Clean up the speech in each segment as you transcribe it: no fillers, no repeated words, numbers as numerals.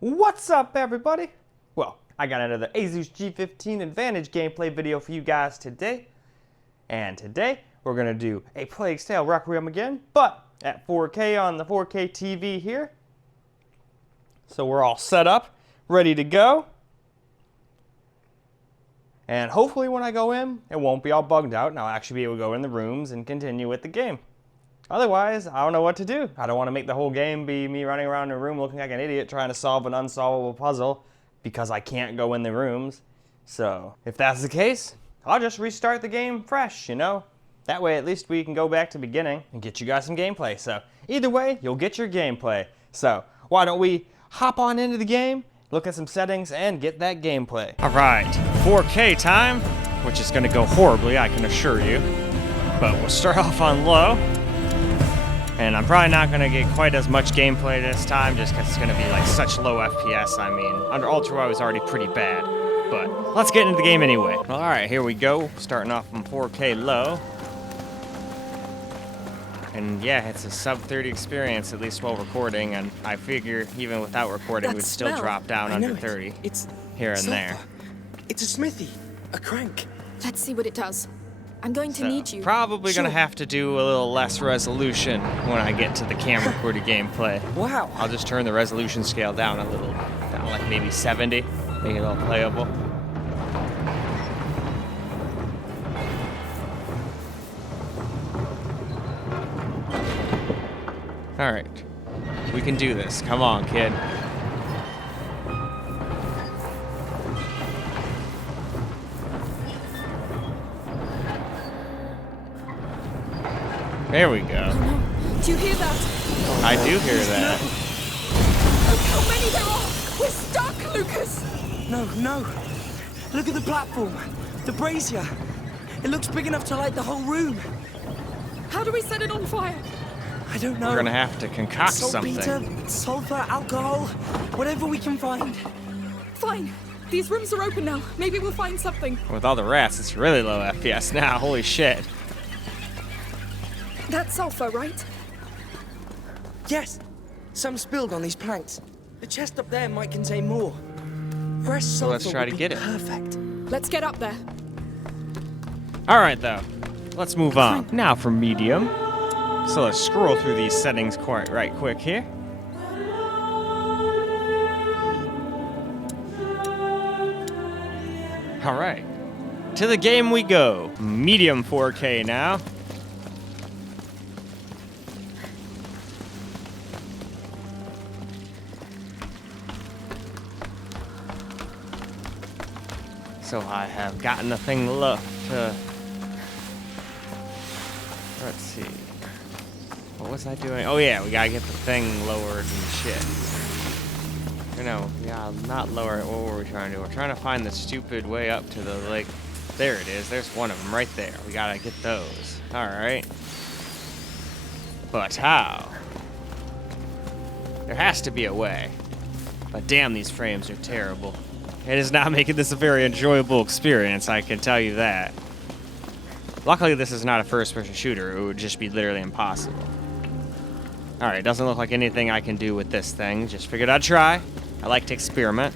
What's up, everybody? Well, I got another Asus G15 Advantage gameplay video for you guys today. And today, we're going to do A Plague Tale Requiem again, but at 4K on the 4K TV here. So we're all set up, ready to go. And hopefully when I go in, it won't be all bugged out, and I'll actually be able to go in the rooms and continue with the game. Otherwise, I don't know what to do. I don't want to make the whole game be me running around a room looking like an idiot trying to solve an unsolvable puzzle because I can't go in the rooms. So, if that's the case, I'll just restart the game fresh, you know? That way, at least we can go back to the beginning and get you guys some gameplay. So, either way, you'll get your gameplay. So, why don't we hop on into the game, look at some settings, and get that gameplay. All right, 4K time, which is going to go horribly, I can assure you. But we'll start off on low. And I'm probably not going to get quite as much gameplay this time just because it's going to be like such low FPS. I mean, under Ultra I was already pretty bad. But let's get into the game anyway. Alright, here we go. Starting off from 4K low. And yeah, it's a sub 30 experience, at least while recording. And I figure even without recording, we'd still drop down under 30 here and there. It's a smithy, a crank. Let's see what it does. I'm going to need you. Probably gonna have to do a little less resolution when I get to the camera recorded gameplay. Wow. I'll just turn the resolution scale down a little, down like maybe 70, make it all playable. All right, we can do this. Come on, kid. There we go. Oh no. Do you hear that? I do hear that. Look how many there are! We're stuck, Lucas! No. Look at the platform. The brazier. It looks big enough to light the whole room. How do we set it on fire? I don't know. We're gonna have to concoct something. Saltpeter, sulfur, alcohol, whatever we can find. Fine. These rooms are open now. Maybe we'll find something. With all the rats, it's really low FPS now. Holy shit. That's sulfur, right? Yes. Some spilled on these planks. The chest up there might contain more. Fresh sulfur let's try to get it. Perfect. Let's get up there. All right, though. Let's move on. Now for medium. So let's scroll through these settings right quick here. All right. To the game we go. Medium 4K now. So I have gotten the thing low to... Let's see. What was I doing? Oh yeah, we gotta get the thing lowered and shit. No, yeah, not lower it. What were we trying to do? We're trying to find the stupid way up to the lake. There it is. There's one of them right there. We gotta get those. Alright. But how? There has to be a way. But damn, these frames are terrible. It is not making this a very enjoyable experience, I can tell you that. Luckily, this is not a first-person shooter. It would just be literally impossible. Alright, doesn't look like anything I can do with this thing. Just figured I'd try. I like to experiment.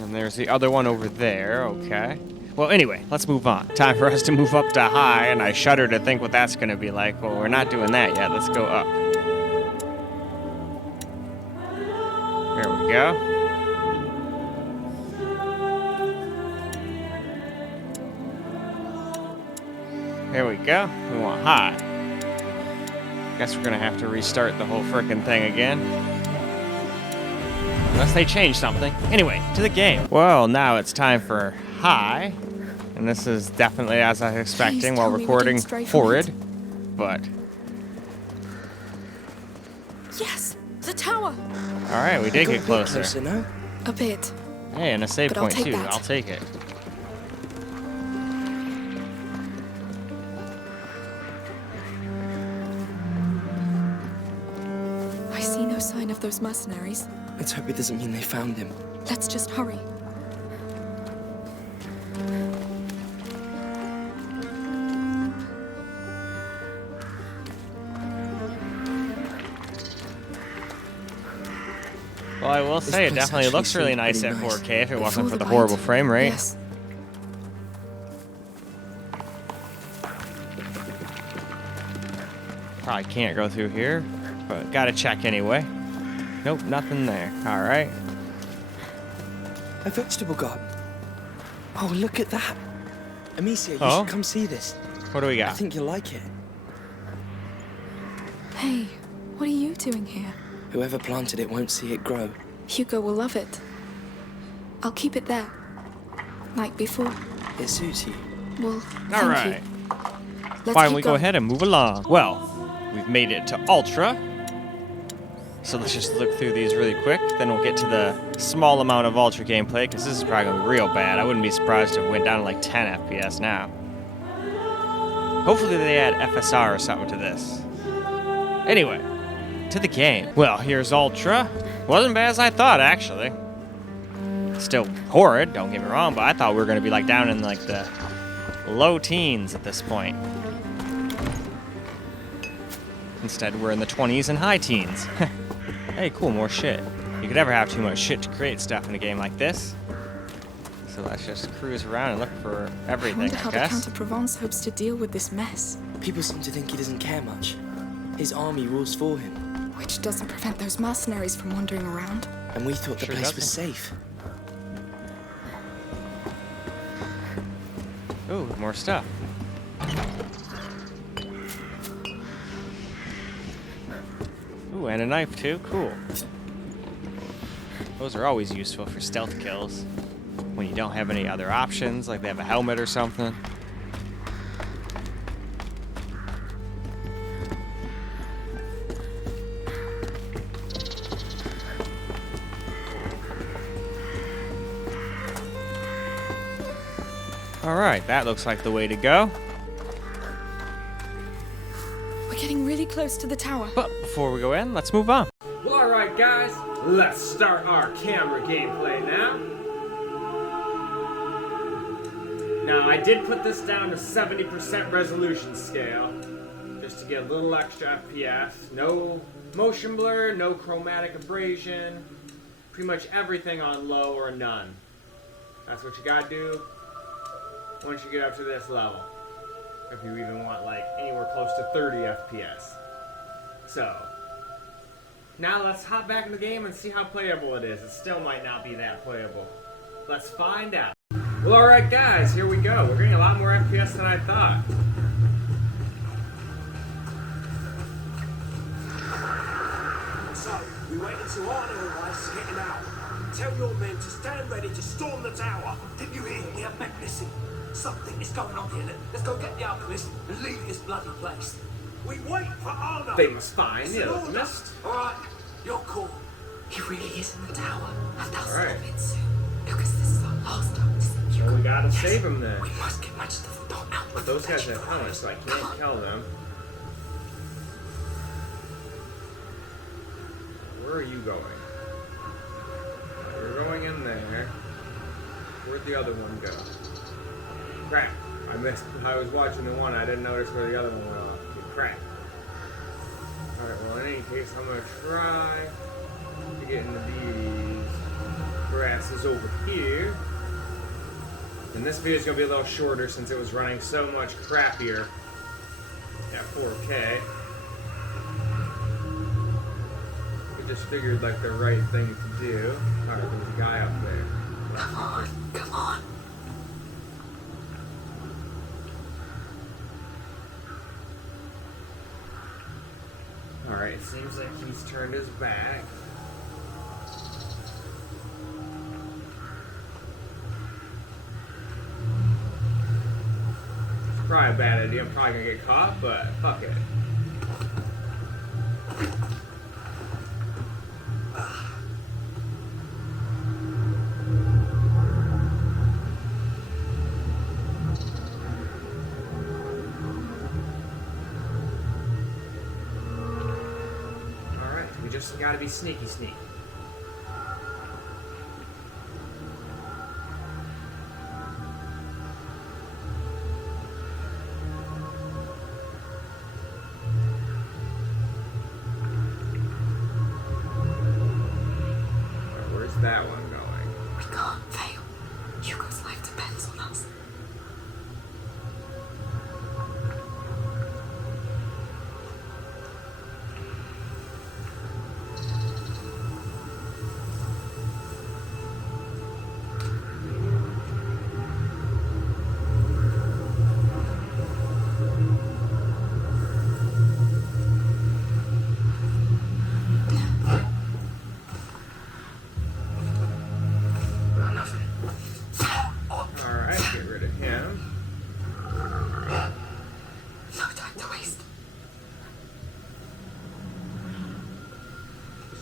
And there's the other one over there. Okay. Well, anyway, let's move on. Time for us to move up to high, and I shudder to think what that's going to be like. Well, we're not doing that yet. Let's go up. There we go. There we go. We want high. Guess we're gonna have to restart the whole frickin' thing again. Unless they change something. Anyway, to the game. Well, now it's time for high. And this is definitely as I was expecting while recording horrid. But... Yes! The tower! Alright, we did get closer. No? A bit. Hey, and a save But I'll point take too. that. I'll take it. I see no sign of those mercenaries. Let's hope it doesn't mean they found him. Let's just hurry. Well, I will say it place definitely actually looks really seemed nice pretty at nice. 4K if it wasn't for Before the the horrible light. frame rate. Yes. Probably can't go through here, but gotta check anyway. Nope, nothing there. All right. A vegetable garden. Oh, look at that. Amicia, you Oh? should come see this. What do we I got? think you'll like it. Hey, what are you doing here? Whoever planted it won't see it grow. Hugo will love it. I'll keep it there. Like before. It suits you. Well, All thank right. you. Let's Why don't keep we go going. ahead and move along? Well, we've made it to Ultra. So let's just look through these really quick. Then we'll get to the small amount of Ultra gameplay, because this is probably going to be real bad. I wouldn't be surprised if it went down to like 10 FPS now. Hopefully they add FSR or something to this. Anyway, to the game. Well, here's Ultra. Wasn't bad as I thought, actually. Still horrid, don't get me wrong, but I thought we were going to be like down in like the low teens at this point. Instead, we're in the 20s and high teens. Hey, cool, more shit. You could never have too much shit to create stuff in a game like this. So let's just cruise around and look for I everything, wonder I how the guess. Count of Provence hopes to deal with this mess. People seem to think he doesn't care much. His army rules for him. Which doesn't prevent those mercenaries from wandering around. And we thought the Sure place was doesn't. safe. Ooh, more stuff. Ooh, and a knife too, cool. Those are always useful for stealth kills. When you don't have any other options, like they have a helmet or something. Alright, that looks like the way to go. We're getting really close to the tower. But before we go in, let's move on. Well, alright guys, let's start our camera gameplay now. Now, I did put this down to 70% resolution scale, just to get a little extra FPS. No motion blur, no chromatic abrasion, pretty much everything on low or none. That's what you gotta do once you get up to this level. If you even want like anywhere close to 30 FPS. So, now let's hop back in the game and see how playable it is. It still might not be that playable. Let's find out. Well, alright guys, here we go. We're getting a lot more FPS than I thought. So, we wait until Arno arrives to get him out. Tell your men to stand ready to storm the tower. Did you hear? We have men missing. Something is going on here. Let's go get the alchemist and leave this bloody place. We wait for Arno. Things fine, It's the an order. alchemist. Alright, you're cool. He really is in the tower, and I'll Alright. stop it soon. Because this is our last chance. Well, we gotta save him then. We must get much stuff done out. But those guys have helmets, so I can't kill them. Where are you going? You're going in there. Where'd the other one go? Crap. I was watching the one, I didn't notice where the other one went off. Crap. Alright, well in any case, I'm gonna try to get into these grasses over here. And this video is going to be a little shorter since it was running so much crappier at 4K. I just figured like the right thing to do. Alright, there's a guy up there. Come on, come on. Alright, it seems like he's turned his back. Probably a bad idea. I'm probably gonna get caught, but fuck it. Alright, we just gotta be sneaky.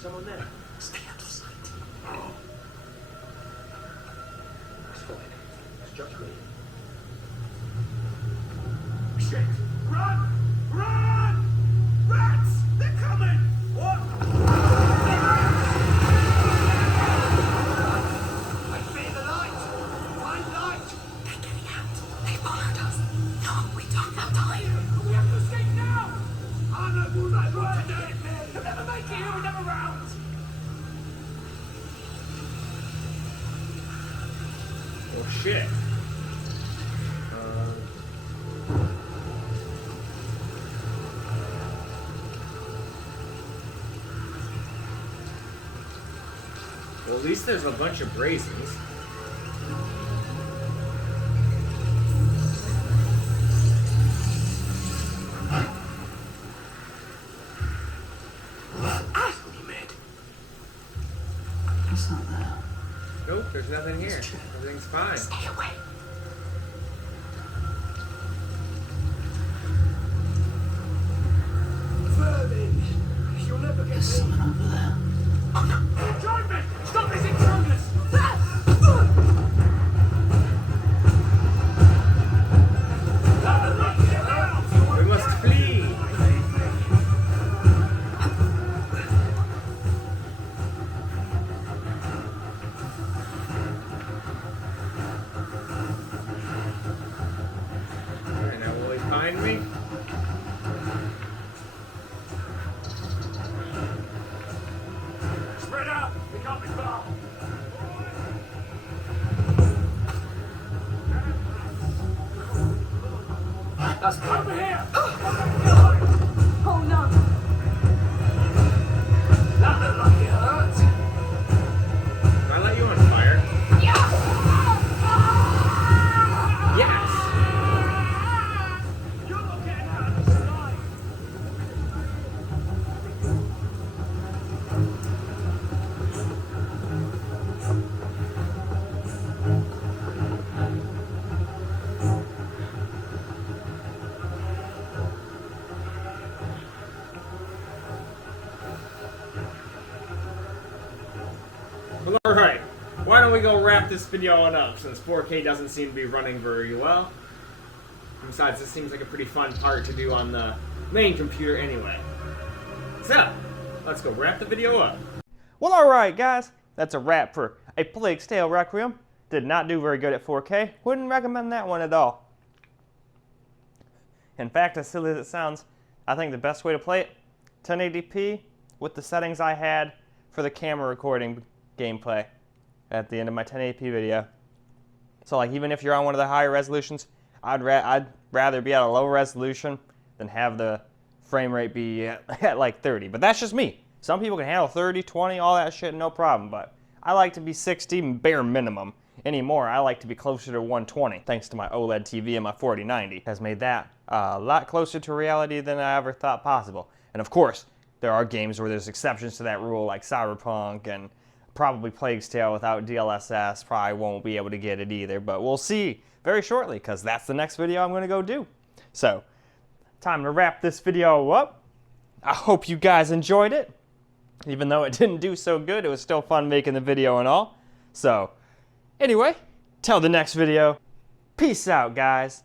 someone there? Stay out of sight. That's fine. It's just me. Shit! Run! Run! Rats! They're coming! What? I fear the light! Find light! They're getting out. They followed us. No, we don't have time. We have to escape now! I know who's that right today! You'll never make it here with them around! Oh shit. Well, at least there's a bunch of brazens. It's not there. Nope, there's nothing here. Everything's fine. Stay away. Vermin! You'll never get There's someone over there. Join me! Stop these intruders! We must flee! Alright, now will he find me? Spread out! We can't be far! That's over here! Oh no. That looked like it hurt! Can I let you on fire? Yes! You're not getting out of this line! Well, alright. Why don't we go wrap this video on up, since 4K doesn't seem to be running very well. Besides, this seems like a pretty fun part to do on the main computer anyway. So, let's go wrap the video up. Well, alright guys, that's a wrap for A Plague Tale Requiem. Did not do very good at 4K. Wouldn't recommend that one at all. In fact, as silly as it sounds, I think the best way to play it, 1080p with the settings I had for the camera recording gameplay at the end of my 1080p video. So like even if you're on one of the higher resolutions, I'd rather be at a low resolution than have the frame rate be at like 30. But that's just me. Some people can handle 30, 20, all that shit, no problem. But I like to be 60 bare minimum. Anymore, I like to be closer to 120. Thanks to my OLED TV and my 4090 has made that a lot closer to reality than I ever thought possible. And of course, there are games where there's exceptions to that rule, like Cyberpunk and probably Plague Tale without DLSS. Probably won't be able to get it either, but we'll see very shortly because that's the next video I'm going to go do. So, time to wrap this video up. I hope you guys enjoyed it. Even though it didn't do so good, it was still fun making the video and all. So, anyway, till the next video, peace out, guys.